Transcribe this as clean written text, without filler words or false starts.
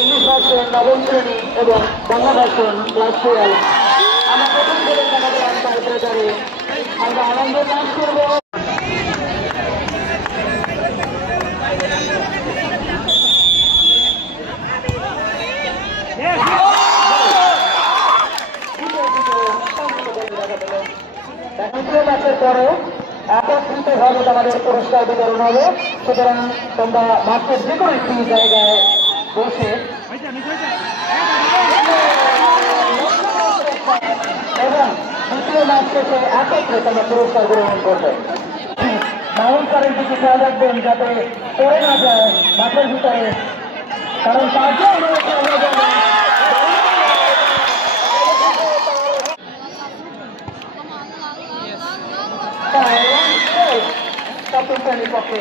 English version নবম শ্রেণী এবং বাংলা ভার্সন ক্লাস 12। আমরা প্রথম করে টাকা দিলাম তার প্রচারে আমরা আনন্দ নাচ করবো। ম্যাচের পরে একত্রিত ভাবে আমাদের পুরস্কার বিতরণ হবে। সুতরাং তোমরা মাঠের যে কোনো একটি জায়গায় বসে এবং দ্বিতীয় ম্যাচ শেষে একত্রে তোমরা পুরস্কার গ্রহণ করবে। মাউন্ট স্যারের দিকে খেয়াল রাখবেন যাতে পড়ে না যায় মাঠের ভিতরে, কারণ তাকে পক্ষে